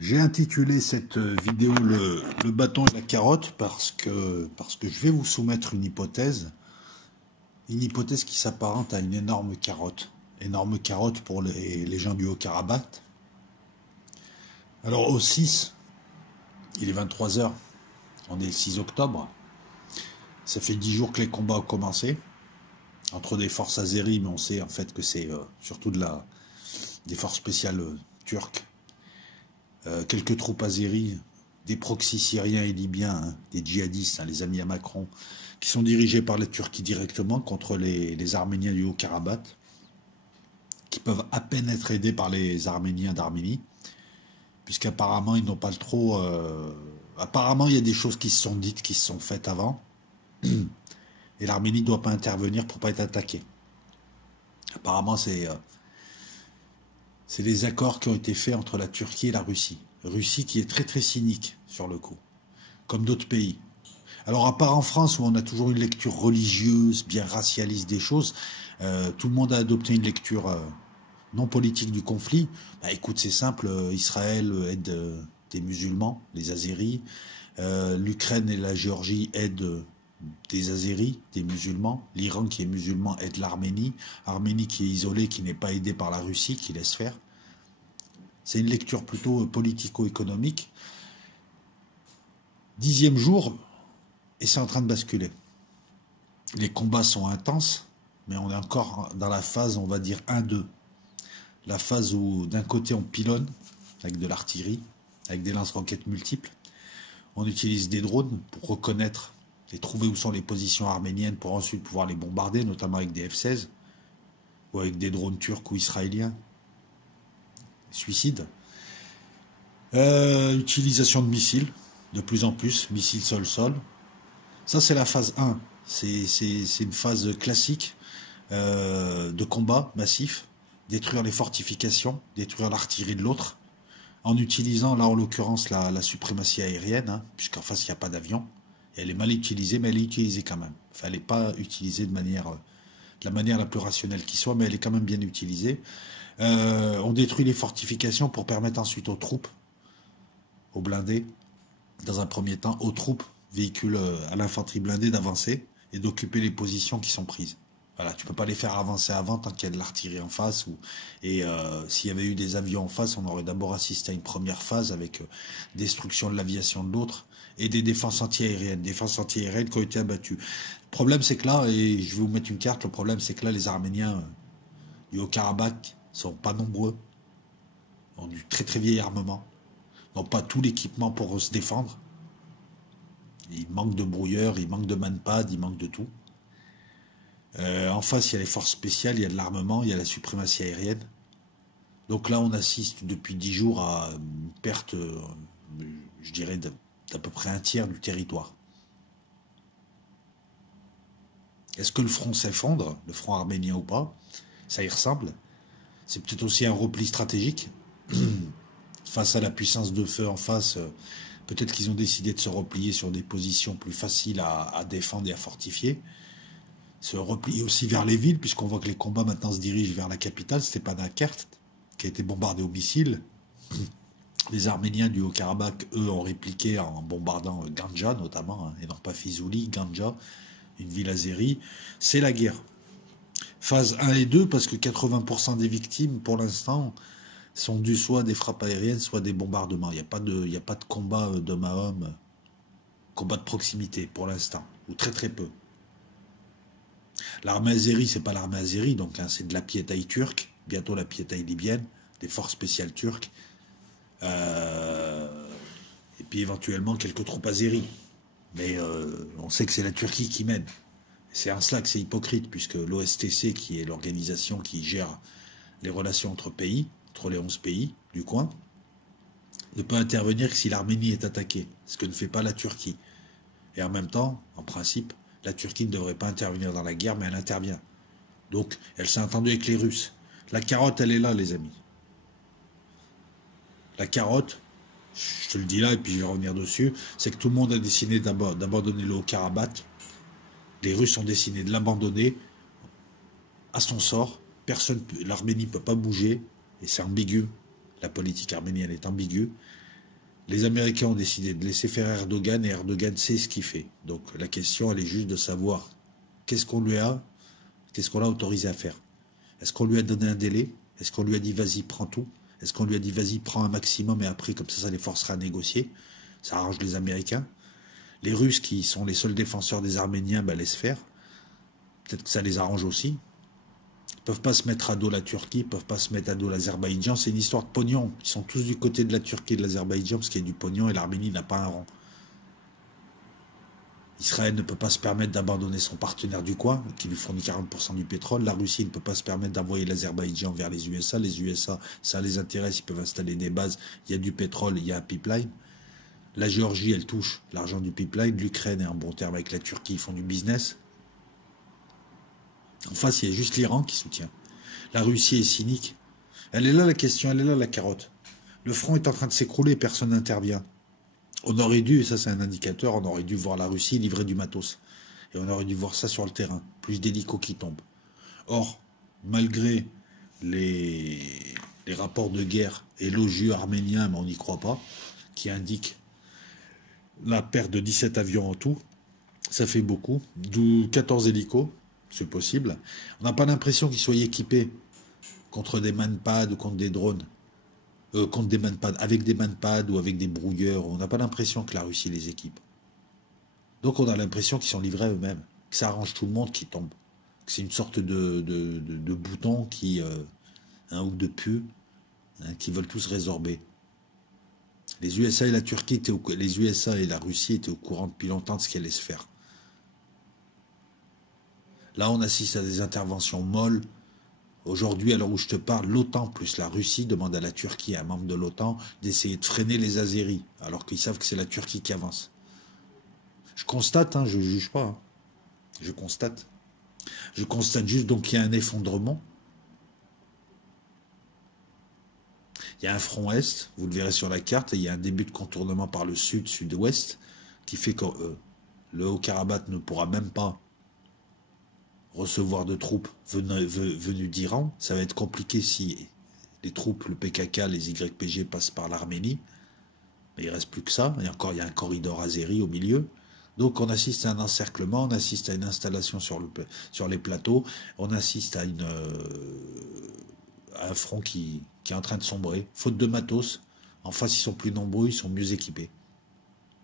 J'ai intitulé cette vidéo le bâton et la carotte parce que je vais vous soumettre une hypothèse qui s'apparente à une énorme carotte. Énorme carotte pour les gens du Haut-Karabakh. Alors au 6, il est 23 h, on est le 6 octobre, ça fait 10 jours que les combats ont commencé, entre des forces azéries, mais on sait en fait que c'est surtout des forces spéciales turques. Quelques troupes azéries, des proxys syriens et libyens, hein, des djihadistes, hein, les amis à Macron, qui sont dirigés par la Turquie directement contre les Arméniens du Haut-Karabakh, qui peuvent à peine être aidés par les Arméniens d'Arménie, puisqu'apparemment ils n'ont pas le trop... apparemment il y a des choses qui se sont dites, qui se sont faites avant, et l'Arménie ne doit pas intervenir pour ne pas être attaquée. Apparemment c'est les accords qui ont été faits entre la Turquie et la Russie. Russie qui est très très cynique sur le coup, comme d'autres pays. Alors à part en France où on a toujours une lecture religieuse, bien racialiste des choses, tout le monde a adopté une lecture non politique du conflit. Bah écoute, c'est simple, Israël aide des musulmans, les Azéris, l'Ukraine et la Géorgie aident des Azéris, des musulmans, l'Iran qui est musulman aide l'Arménie, Arménie qui est isolée, qui n'est pas aidée par la Russie, qui laisse faire. C'est une lecture plutôt politico-économique. 10e jour, et c'est en train de basculer. Les combats sont intenses, mais on est encore dans la phase, on va dire, 1-2. La phase où d'un côté on pilonne, avec de l'artillerie, avec des lance-roquettes multiples. On utilise des drones pour reconnaître et trouver où sont les positions arméniennes pour ensuite pouvoir les bombarder, notamment avec des F-16 ou avec des drones turcs ou israéliens. Suicide. Utilisation de missiles, de plus en plus, missiles sol-sol. Ça, c'est la phase 1. C'est une phase classique de combat massif. Détruire les fortifications, détruire l'artillerie de l'autre, en utilisant, là en l'occurrence, la suprématie aérienne, hein, puisqu'en face, il n'y a pas d'avion. Et elle est mal utilisée, mais elle est utilisée quand même. Enfin, elle n'est pas utilisée de la manière la plus rationnelle qui soit, mais elle est quand même bien utilisée. On détruit les fortifications pour permettre ensuite aux troupes, aux blindés, dans un premier temps, aux troupes, véhicules à l'infanterie blindée, d'avancer et d'occuper les positions qui sont prises. Voilà, tu peux pas les faire avancer avant tant qu'il y a de l'artillerie en face. Et s'il y avait eu des avions en face, on aurait d'abord assisté à une première phase avec destruction de l'aviation de l'autre et des défenses anti-aériennes. Défenses anti-aériennes qui ont été abattues. Le problème, c'est que là, et je vais vous mettre une carte, le problème, c'est que là, les Arméniens du Haut-Karabakh sont pas nombreux, ont du très très vieil armement, n'ont pas tout l'équipement pour se défendre. Il manque de brouilleurs, il manque de manpad, il manque de tout. En face, il y a les forces spéciales, il y a de l'armement, il y a la suprématie aérienne. Donc là, on assiste depuis 10 jours à une perte, je dirais, d'à peu près un tiers du territoire. Est-ce que le front s'effondre, le front arménien ou pas? Ça y ressemble. C'est peut-être aussi un repli stratégique. Face à la puissance de feu en face, peut-être qu'ils ont décidé de se replier sur des positions plus faciles à défendre et à fortifier. Se replier aussi vers les villes, puisqu'on voit que les combats maintenant se dirigent vers la capitale, Stepanakert, qui a été bombardée au missile. Les Arméniens du Haut-Karabakh, eux, ont répliqué en bombardant Ganja, notamment, hein, et non pas Fizouli, Ganja, une ville azérie. C'est la guerre. Phase 1 et 2, parce que 80% des victimes, pour l'instant, sont dues soit des frappes aériennes, soit des bombardements. Il n'y a pas de combat d'homme à homme, combat de proximité, pour l'instant, ou très très peu. L'armée azérie, c'est pas l'armée azérie, donc hein, c'est de la piétaille turque, bientôt la piétaille libyenne, des forces spéciales turques, et puis éventuellement quelques troupes azéries. Mais on sait que c'est la Turquie qui mène. C'est en cela que c'est hypocrite, puisque l'OSTC, qui est l'organisation qui gère les relations entre pays, entre les 11 pays du coin, ne peut intervenir que si l'Arménie est attaquée, ce que ne fait pas la Turquie. Et en même temps, en principe, la Turquie ne devrait pas intervenir dans la guerre, mais elle intervient. Donc, elle s'est entendue avec les Russes. La carotte, elle est là, les amis. La carotte, je te le dis là, et puis je vais revenir dessus, c'est que tout le monde a décidé d'abandonner le Haut-Karabakh. Les Russes ont décidé de l'abandonner à son sort. L'Arménie ne peut pas bouger, et c'est ambigu. La politique arménienne est ambiguë. Les Américains ont décidé de laisser faire Erdogan et Erdogan sait ce qu'il fait. Donc la question, elle est juste de savoir qu'est-ce qu'on l'a autorisé à faire. Est-ce qu'on lui a donné un délai? Est-ce qu'on lui a dit vas-y, prends tout? Est-ce qu'on lui a dit vas-y, prends un maximum et après, comme ça les forcera à négocier? Ça arrange les Américains. Les Russes, qui sont les seuls défenseurs des Arméniens, ben, laissent faire. Peut-être que ça les arrange aussi. Ils ne peuvent pas se mettre à dos la Turquie, ils ne peuvent pas se mettre à dos l'Azerbaïdjan. C'est une histoire de pognon. Ils sont tous du côté de la Turquie et de l'Azerbaïdjan parce qu'il y a du pognon et l'Arménie n'a pas un rang. Israël ne peut pas se permettre d'abandonner son partenaire du coin, qui lui fournit 40% du pétrole. La Russie ne peut pas se permettre d'envoyer l'Azerbaïdjan vers les USA. Les USA, ça les intéresse, ils peuvent installer des bases. Il y a du pétrole, il y a un pipeline. La Géorgie, elle touche l'argent du pipeline. L'Ukraine est en bon terme avec la Turquie, ils font du business. En face, il y a juste l'Iran qui soutient. La Russie est cynique. Elle est là la question, elle est là la carotte. Le front est en train de s'écrouler, personne n'intervient. On aurait dû, et ça c'est un indicateur, on aurait dû voir la Russie livrer du matos. Et on aurait dû voir ça sur le terrain, plus d'hélicos qui tombent. Or, malgré les rapports de guerre élogieux arméniens, mais on n'y croit pas, qui indiquent la perte de 17 avions en tout, ça fait beaucoup, d'où 14 hélicos, c'est possible. On n'a pas l'impression qu'ils soient équipés contre des manpads ou contre des drones. Contre des manpads, avec des manpads ou avec des brouilleurs. On n'a pas l'impression que la Russie les équipe. Donc on a l'impression qu'ils sont livrés à eux-mêmes, que ça arrange tout le monde qui tombe. Que c'est une sorte de bouton qui, ou de pu, qui veulent tous résorber. Les USA et la Turquie les USA et la Russie étaient au courant depuis longtemps de ce qu'elle allait se faire. Là, on assiste à des interventions molles. Aujourd'hui, à l'heure où je te parle, l'OTAN plus la Russie demande à la Turquie, un membre de l'OTAN, d'essayer de freiner les Azéris, alors qu'ils savent que c'est la Turquie qui avance. Je constate, je ne juge pas. Je constate. Je constate juste donc qu'il y a un effondrement. Il y a un front est, vous le verrez sur la carte, et il y a un début de contournement par le sud, sud-ouest, qui fait que le Haut-Karabakh ne pourra même pas recevoir de troupes venues d'Iran. Ça va être compliqué si les troupes, le PKK, les YPG passent par l'Arménie. Mais il ne reste plus que ça. Et encore, il y a un corridor azéri au milieu. Donc on assiste à un encerclement, on assiste à une installation sur les plateaux, on assiste à un front qui est en train de sombrer. Faute de matos, en face ils sont plus nombreux, ils sont mieux équipés.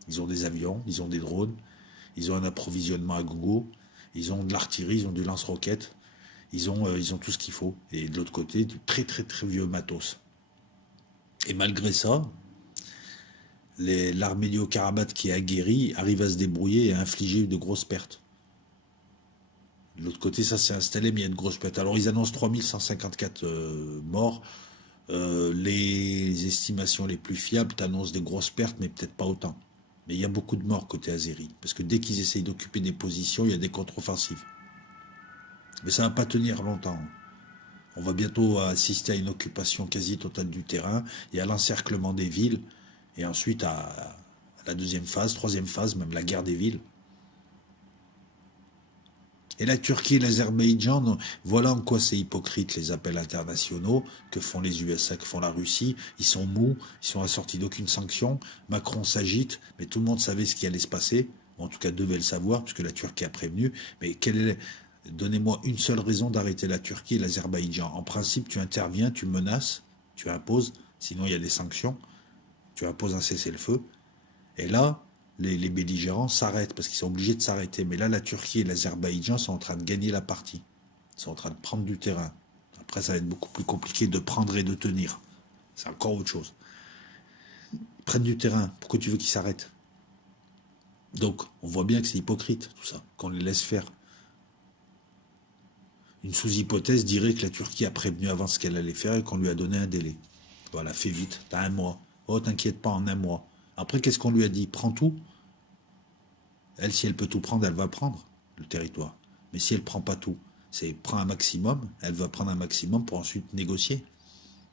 Ils ont des avions, ils ont des drones, ils ont un approvisionnement à gogo. Ils ont de l'artillerie, ils ont du lance-roquettes, ils ont tout ce qu'il faut. Et de l'autre côté, du très très très vieux matos. Et malgré ça, l'armée du Haut-Karabakh qui est aguerrie arrive à se débrouiller et à infliger de grosses pertes. De l'autre côté, ça s'est installé, mais il y a de grosses pertes. Alors ils annoncent 3154 morts. Les estimations les plus fiables t'annoncent des grosses pertes, mais peut-être pas autant. Mais il y a beaucoup de morts côté azéri. Parce que dès qu'ils essayent d'occuper des positions, il y a des contre-offensives. Mais ça ne va pas tenir longtemps. On va bientôt assister à une occupation quasi totale du terrain et à l'encerclement des villes. Et ensuite à la deuxième phase, troisième phase, même la guerre des villes. Et la Turquie et l'Azerbaïdjan, voilà en quoi c'est hypocrite les appels internationaux que font les USA, que font la Russie. Ils sont mous, ils sont assortis d'aucune sanction. Macron s'agite, mais tout le monde savait ce qui allait se passer. En tout cas, devait le savoir, puisque la Turquie a prévenu. Mais donnez-moi une seule raison d'arrêter la Turquie et l'Azerbaïdjan. En principe, tu interviens, tu menaces, tu imposes, sinon il y a des sanctions. Tu imposes un cessez-le-feu. Et là, les belligérants s'arrêtent parce qu'ils sont obligés de s'arrêter. Mais là, la Turquie et l'Azerbaïdjan sont en train de gagner la partie. Ils sont en train de prendre du terrain. Après, ça va être beaucoup plus compliqué de prendre et de tenir. C'est encore autre chose. Ils prennent du terrain. Pourquoi tu veux qu'ils s'arrêtent? Donc, on voit bien que c'est hypocrite, tout ça, qu'on les laisse faire. Une sous-hypothèse dirait que la Turquie a prévenu avant ce qu'elle allait faire et qu'on lui a donné un délai. Voilà, fais vite, t'as un mois. Oh, t'inquiète pas, en un mois. Après, qu'est-ce qu'on lui a dit? Prends tout. Elle, si elle peut tout prendre, elle va prendre le territoire. Mais si elle ne prend pas tout, c'est prend un maximum, elle va prendre un maximum pour ensuite négocier.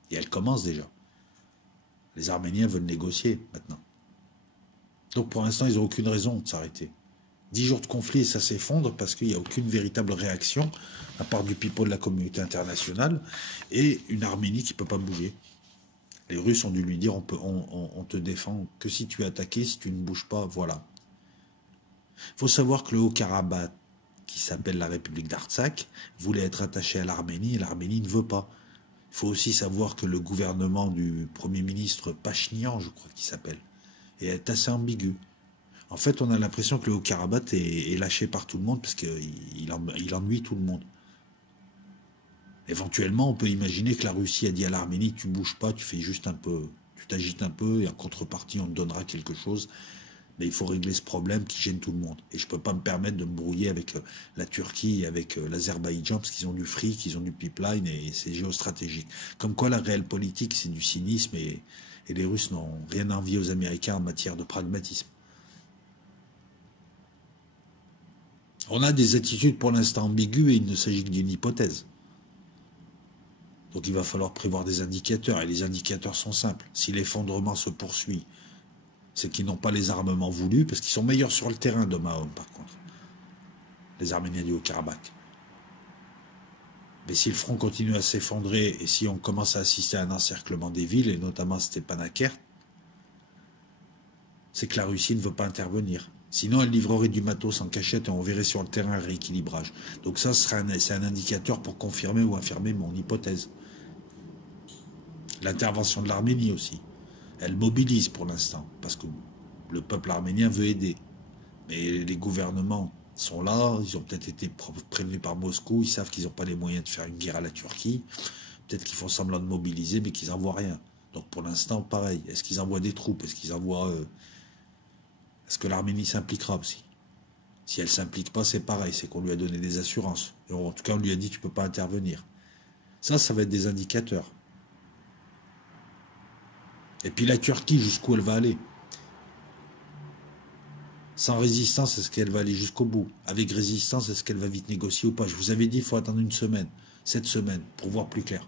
Et elle commence déjà. Les Arméniens veulent négocier maintenant. Donc pour l'instant, ils n'ont aucune raison de s'arrêter. 10 jours de conflit et ça s'effondre parce qu'il n'y a aucune véritable réaction, à part du pipeau de la communauté internationale, et une Arménie qui ne peut pas bouger. Les Russes ont dû lui dire on te défend que si tu es attaqué, si tu ne bouges pas, voilà. Il faut savoir que le Haut-Karabakh, qui s'appelle la République d'Artsakh, voulait être attaché à l'Arménie et l'Arménie ne veut pas. Il faut aussi savoir que le gouvernement du Premier ministre Pachinian, je crois qu'il s'appelle, est assez ambigu. En fait, on a l'impression que le Haut-Karabakh est lâché par tout le monde parce qu'il ennuie tout le monde. Éventuellement, on peut imaginer que la Russie a dit à l'Arménie, tu bouges pas, tu fais juste un peu, tu t'agites un peu, et en contrepartie, on te donnera quelque chose. Mais il faut régler ce problème qui gêne tout le monde. Et je ne peux pas me permettre de me brouiller avec la Turquie et avec l'Azerbaïdjan, parce qu'ils ont du fric, ils ont du pipeline, et c'est géostratégique. Comme quoi, la réelle politique, c'est du cynisme, et les Russes n'ont rien à envier aux Américains en matière de pragmatisme. On a des attitudes pour l'instant ambiguës, et il ne s'agit que d'une hypothèse. Donc il va falloir prévoir des indicateurs, et les indicateurs sont simples. Si l'effondrement se poursuit, c'est qu'ils n'ont pas les armements voulus, parce qu'ils sont meilleurs sur le terrain d'homme à homme, par contre, les Arméniens du Haut-Karabakh. Mais si le front continue à s'effondrer, et si on commence à assister à un encerclement des villes, et notamment Stepanakert, c'est que la Russie ne veut pas intervenir. Sinon, elle livrerait du matos en cachette et on verrait sur le terrain un rééquilibrage. Donc ça, c'est un indicateur pour confirmer ou infirmer mon hypothèse. L'intervention de l'Arménie aussi. Elle mobilise pour l'instant, parce que le peuple arménien veut aider. Mais les gouvernements sont là, ils ont peut-être été prévenus par Moscou, ils savent qu'ils n'ont pas les moyens de faire une guerre à la Turquie. Peut-être qu'ils font semblant de mobiliser, mais qu'ils n'envoient rien. Donc pour l'instant, pareil. Est-ce qu'ils envoient des troupes? Est-ce qu'ils envoient... Est-ce que l'Arménie s'impliquera aussi? Si elle ne s'implique pas, c'est pareil, c'est qu'on lui a donné des assurances. Et en tout cas, on lui a dit tu ne peux pas intervenir. Ça va être des indicateurs. Et puis la Turquie, jusqu'où elle va aller? Sans résistance, est-ce qu'elle va aller jusqu'au bout? Avec résistance, est-ce qu'elle va vite négocier ou pas? Je vous avais dit, il faut attendre une semaine, 7 semaines, pour voir plus clair.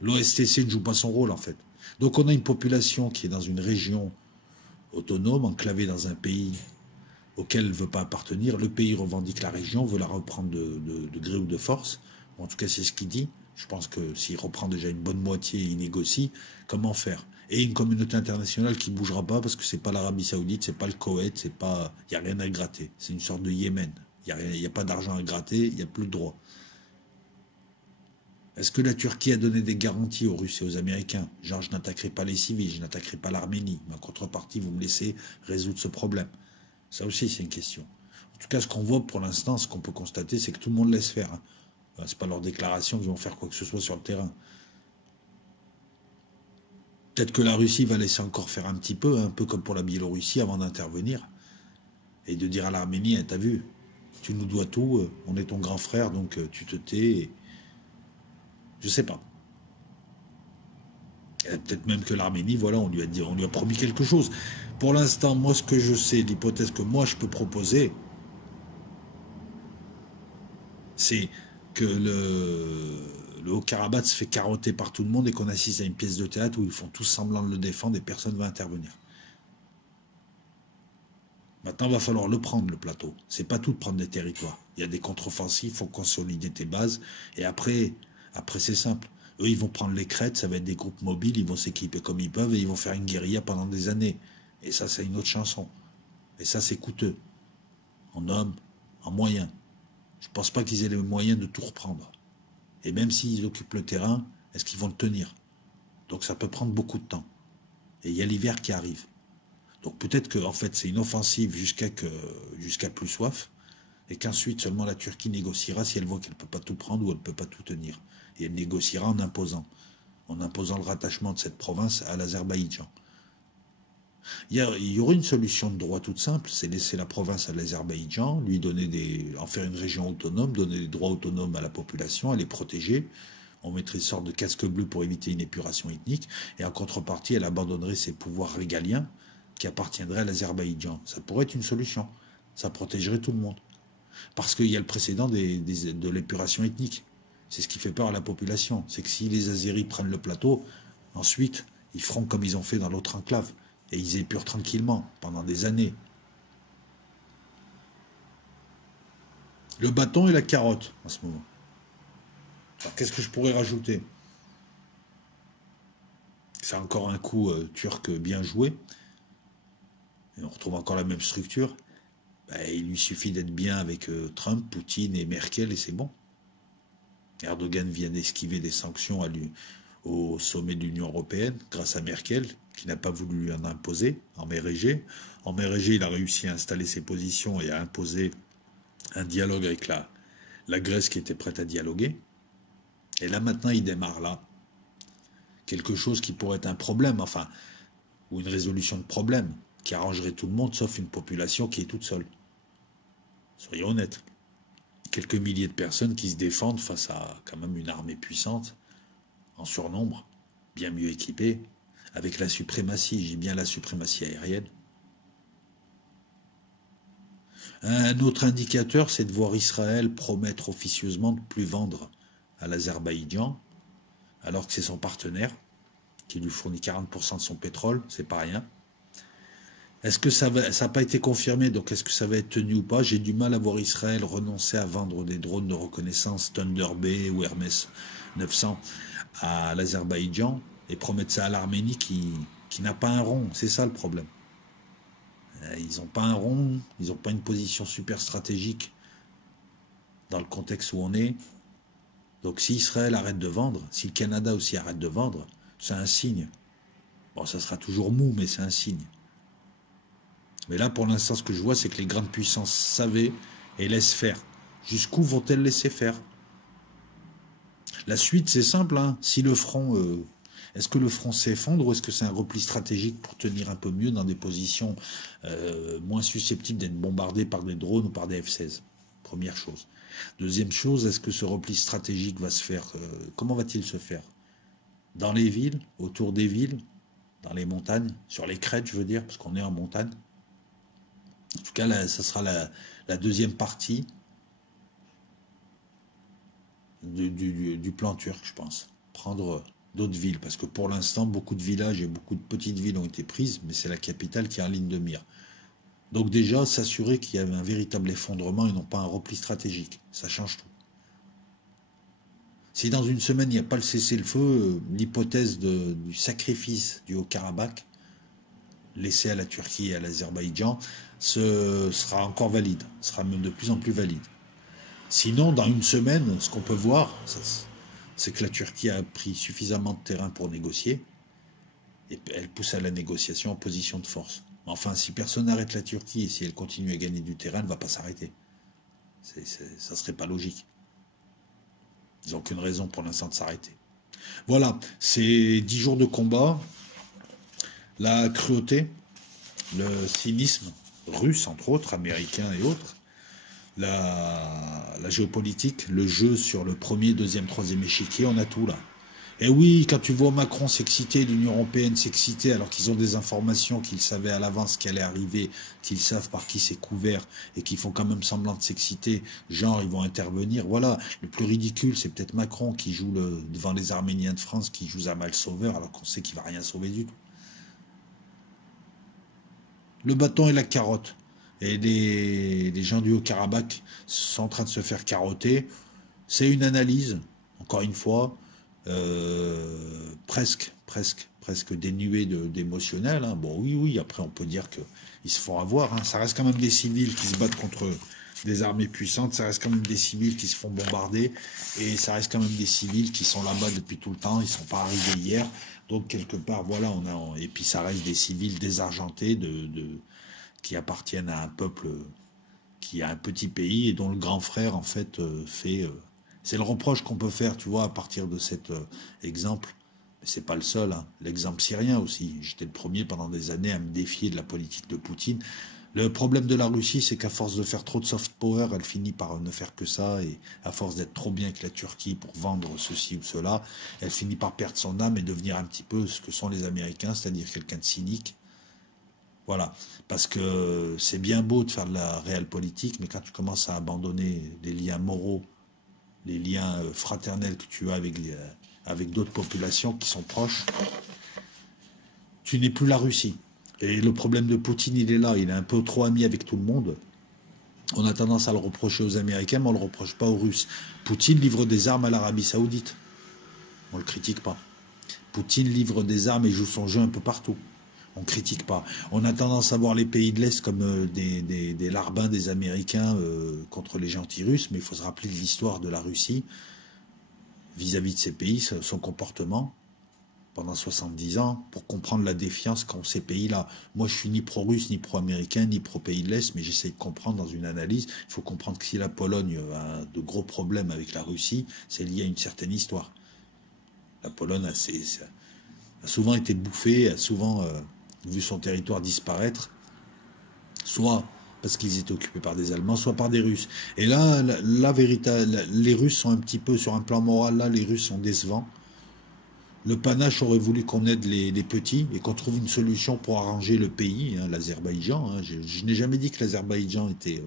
L'OSTC ne joue pas son rôle, en fait. Donc on a une population qui est dans une région autonome, enclavée dans un pays auquel elle ne veut pas appartenir. Le pays revendique la région, veut la reprendre de gré ou de force. En tout cas, c'est ce qu'il dit. Je pense que s'il reprend déjà une bonne moitié et il négocie, comment faire? Et une communauté internationale qui ne bougera pas parce que c'est pas l'Arabie Saoudite, c'est pas le Koweït, c'est pas, il n'y a rien à gratter. C'est une sorte de Yémen. Il n'y a pas d'argent à gratter, il n'y a plus de droit. Est-ce que la Turquie a donné des garanties aux Russes et aux Américains? Genre, je n'attaquerai pas les civils, je n'attaquerai pas l'Arménie, mais en contrepartie, vous me laissez résoudre ce problème. Ça aussi, c'est une question. En tout cas, ce qu'on voit pour l'instant, ce qu'on peut constater, c'est que tout le monde laisse faire. Ce n'est pas leurs déclarations qui vont faire quoi que ce soit sur le terrain. Peut-être que la Russie va laisser encore faire un peu comme pour la Biélorussie, avant d'intervenir. Et de dire à l'Arménie, t'as vu, tu nous dois tout, on est ton grand frère, donc tu te tais. Je sais pas. Peut-être même que l'Arménie, voilà, on lui a promis quelque chose. Pour l'instant, moi, ce que je sais, l'hypothèse que moi je peux proposer, c'est que le Haut-Karabakh se fait carotter par tout le monde et qu'on assiste à une pièce de théâtre où ils font tous semblant de le défendre et personne ne va intervenir. Maintenant, il va falloir le prendre, le plateau. C'est pas tout de prendre des territoires. Il y a des contre-offensives, il faut consolider tes bases. Et après c'est simple. Eux, ils vont prendre les crêtes, ça va être des groupes mobiles, ils vont s'équiper comme ils peuvent et ils vont faire une guérilla pendant des années. Et ça, c'est une autre chanson. Et ça, c'est coûteux. En hommes, en moyens. Je ne pense pas qu'ils aient les moyens de tout reprendre. Et même s'ils occupent le terrain, est-ce qu'ils vont le tenir? Donc ça peut prendre beaucoup de temps. Et il y a l'hiver qui arrive. Donc peut-être que en fait, c'est une offensive jusqu'à plus soif, et qu'ensuite seulement la Turquie négociera si elle voit qu'elle ne peut pas tout prendre ou elle ne peut pas tout tenir. Et elle négociera en imposant le rattachement de cette province à l'Azerbaïdjan. Il y aurait une solution de droit toute simple, c'est laisser la province à l'Azerbaïdjan, lui en faire une région autonome, donner des droits autonomes à la population, à les protéger. On mettrait une sorte de casque bleu pour éviter une épuration ethnique, et en contrepartie, elle abandonnerait ses pouvoirs régaliens qui appartiendraient à l'Azerbaïdjan. Ça pourrait être une solution. Ça protégerait tout le monde. Parce qu'il y a le précédent de l'épuration ethnique. C'est ce qui fait peur à la population. C'est que si les Azéris prennent le plateau, ensuite, ils feront comme ils ont fait dans l'autre enclave. Et ils épurent tranquillement, pendant des années. Le bâton et la carotte, en ce moment. Alors, qu'est-ce que je pourrais rajouter? C'est encore un coup turc bien joué. Et on retrouve encore la même structure. Ben, il lui suffit d'être bien avec Trump, Poutine et Merkel et c'est bon. Erdogan vient d'esquiver des sanctions au sommet de l'Union européenne grâce à Merkel, qui n'a pas voulu lui en imposer en mer Égée. En mer Égée, il a réussi à installer ses positions et à imposer un dialogue avec la Grèce qui était prête à dialoguer. Et là, maintenant, il démarre là. Quelque chose qui pourrait être un problème, enfin, ou une résolution de problème, qui arrangerait tout le monde, sauf une population qui est toute seule. Soyons honnêtes. Quelques milliers de personnes qui se défendent face à quand même une armée puissante, en surnombre, bien mieux équipée, avec la suprématie, j'ai bien la suprématie aérienne. Un autre indicateur, c'est de voir Israël promettre officieusement de ne plus vendre à l'Azerbaïdjan, alors que c'est son partenaire, qui lui fournit 40% de son pétrole, c'est pas rien. Est-ce que ça n'a pas été confirmé, donc est-ce que ça va être tenu ou pas? J'ai du mal à voir Israël renoncer à vendre des drones de reconnaissance Thunder Bay ou Hermes 900 à l'Azerbaïdjan et promettre ça à l'Arménie qui n'a pas un rond. C'est ça le problème. Ils n'ont pas un rond, ils n'ont pas une position super stratégique dans le contexte où on est. Donc si Israël arrête de vendre, si le Canada aussi arrête de vendre, c'est un signe. Bon, ça sera toujours mou, mais c'est un signe. Mais là, pour l'instant, ce que je vois, c'est que les grandes puissances savaient et laissent faire. Jusqu'où vont-elles laisser faire? La suite, c'est simple. Hein. Si le front, est-ce que le front s'effondre ou est-ce que c'est un repli stratégique pour tenir un peu mieux dans des positions moins susceptibles d'être bombardées par des drones ou par des F-16? Première chose. Deuxième chose, est-ce que ce repli stratégique va se faire? Comment va-t-il se faire? Dans les villes, autour des villes, dans les montagnes, sur les crêtes, je veux dire, parce qu'on est en montagne. En tout cas, là, ça sera la deuxième partie du plan turc, je pense. Prendre d'autres villes, parce que pour l'instant, beaucoup de villages et beaucoup de petites villes ont été prises, mais c'est la capitale qui est en ligne de mire. Donc déjà, s'assurer qu'il y avait un véritable effondrement et non pas un repli stratégique. Ça change tout. Si dans une semaine, il n'y a pas le cessez-le-feu, l'hypothèse du sacrifice du Haut-Karabakh, laissé à la Turquie et à l'Azerbaïdjan, sera encore valide, sera même de plus en plus valide. Sinon, dans une semaine, ce qu'on peut voir, c'est que la Turquie a pris suffisamment de terrain pour négocier, et elle pousse à la négociation en position de force. Enfin, si personne n'arrête la Turquie, et si elle continue à gagner du terrain, elle ne va pas s'arrêter. Ça ne serait pas logique. Ils n'ont aucune raison pour l'instant de s'arrêter. Voilà, c'est 10 jours de combat. La cruauté, le cynisme russe, entre autres, américain et autres, la géopolitique, le jeu sur le premier, deuxième, troisième échiquier, on a tout là. Et oui, quand tu vois Macron s'exciter, l'Union européenne s'exciter, alors qu'ils ont des informations qu'ils savaient à l'avance qui allait arriver, qu'ils savent par qui c'est couvert, et qu'ils font quand même semblant de s'exciter, genre ils vont intervenir. Voilà, le plus ridicule, c'est peut-être Macron qui joue devant les Arméniens de France, qui joue à mal sauveur, alors qu'on sait qu'il va rien sauver du tout. Le bâton et la carotte. Et les gens du Haut-Karabakh sont en train de se faire carotter. C'est une analyse, encore une fois, presque dénuée d'émotionnel. Hein. Bon, oui, après on peut dire qu'ils se font avoir. Hein. Ça reste quand même des civils qui se battent contre des armées puissantes, ça reste quand même des civils qui se font bombarder, et ça reste quand même des civils qui sont là-bas depuis tout le temps, ils ne sont pas arrivés hier. Donc quelque part, voilà, et puis ça reste des civils désargentés qui appartiennent à un peuple qui a un petit pays et dont le grand frère, en fait, fait... c'est le reproche qu'on peut faire, tu vois, à partir de cet exemple. Mais c'est pas le seul. Hein. L'exemple syrien aussi. J'étais le premier pendant des années à me défier de la politique de Poutine. Le problème de la Russie, c'est qu'à force de faire trop de soft power, elle finit par ne faire que ça. Et à force d'être trop bien avec la Turquie pour vendre ceci ou cela, elle finit par perdre son âme et devenir un petit peu ce que sont les Américains, c'est-à-dire quelqu'un de cynique. Voilà, parce que c'est bien beau de faire de la réelle politique, mais quand tu commences à abandonner les liens moraux, les liens fraternels que tu as avec d'autres populations qui sont proches, tu n'es plus la Russie. Et le problème de Poutine, il est là, il est un peu trop ami avec tout le monde. On a tendance à le reprocher aux Américains, mais on ne le reproche pas aux Russes. Poutine livre des armes à l'Arabie Saoudite. On ne le critique pas. Poutine livre des armes et joue son jeu un peu partout. On ne critique pas. On a tendance à voir les pays de l'Est comme des larbins des Américains contre les gentils Russes, mais il faut se rappeler de l'histoire de la Russie vis-à-vis de ces pays, son comportement pendant 70 ans, pour comprendre la défiance qu'ont ces pays-là. Moi, je suis ni pro-russe, ni pro-américain, ni pro-pays de l'Est, mais j'essaie de comprendre dans une analyse. Il faut comprendre que si la Pologne a de gros problèmes avec la Russie, c'est lié à une certaine histoire. La Pologne a souvent été bouffée, a souvent vu son territoire disparaître, soit parce qu'ils étaient occupés par des Allemands, soit par des Russes. Et là, les Russes sont un petit peu, sur un plan moral, là, les Russes sont décevants. Le panache aurait voulu qu'on aide les petits et qu'on trouve une solution pour arranger le pays, hein, l'Azerbaïdjan. Hein. Je n'ai jamais dit que l'Azerbaïdjan était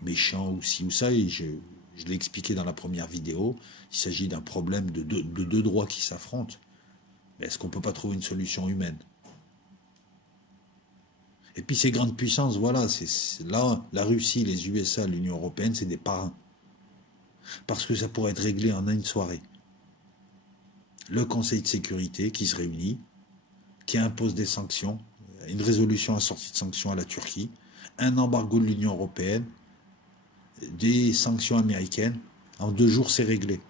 méchant ou ci ou ça, et je l'ai expliqué dans la première vidéo. Il s'agit d'un problème de deux droits qui s'affrontent. Mais est-ce qu'on ne peut pas trouver une solution humaine? Et puis ces grandes puissances, voilà, là, la Russie, les USA, l'Union européenne, c'est des parrains. Parce que ça pourrait être réglé en une soirée. Le Conseil de sécurité qui se réunit, qui impose des sanctions, une résolution assortie de sanctions à la Turquie, un embargo de l'Union européenne, des sanctions américaines. En 2 jours, c'est réglé.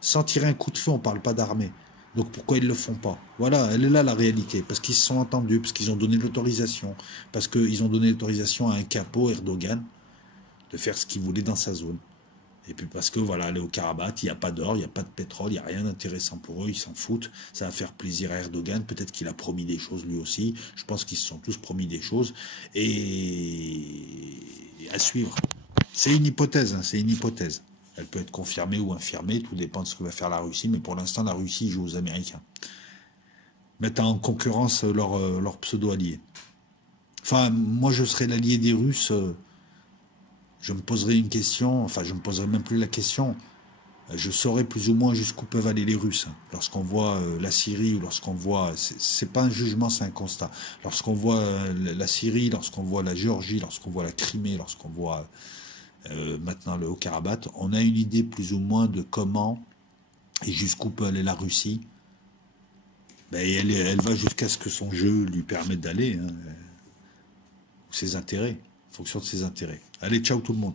Sans tirer un coup de feu, on ne parle pas d'armée. Donc pourquoi ils ne le font pas? Voilà, elle est là la réalité. Parce qu'ils se sont entendus, parce qu'ils ont donné l'autorisation. Parce qu'ils ont donné l'autorisation à un capot, Erdogan, de faire ce qu'il voulait dans sa zone. Et puis parce que voilà, aller au Karabakh, il n'y a pas d'or, il n'y a pas de pétrole, il n'y a rien d'intéressant pour eux, ils s'en foutent. Ça va faire plaisir à Erdogan, peut-être qu'il a promis des choses lui aussi. Je pense qu'ils se sont tous promis des choses. Et à suivre. C'est une hypothèse, hein, c'est une hypothèse. Elle peut être confirmée ou infirmée, tout dépend de ce que va faire la Russie, mais pour l'instant, la Russie joue aux Américains. Mettre en concurrence leur pseudo-alliés. Enfin, moi, je serais l'allié des Russes. Je me poserais une question, enfin, je ne me poserais même plus la question. Je saurais plus ou moins jusqu'où peuvent aller les Russes. Lorsqu'on voit la Syrie, ou lorsqu'on voit... C'est pas un jugement, c'est un constat. Lorsqu'on voit la Syrie, lorsqu'on voit la Géorgie, lorsqu'on voit la Crimée, lorsqu'on voit... maintenant le Haut-Karabakh, on a une idée plus ou moins de comment et jusqu'où peut aller la Russie. Ben, elle va jusqu'à ce que son jeu lui permette d'aller, hein, ses intérêts, en fonction de ses intérêts. Allez, ciao tout le monde.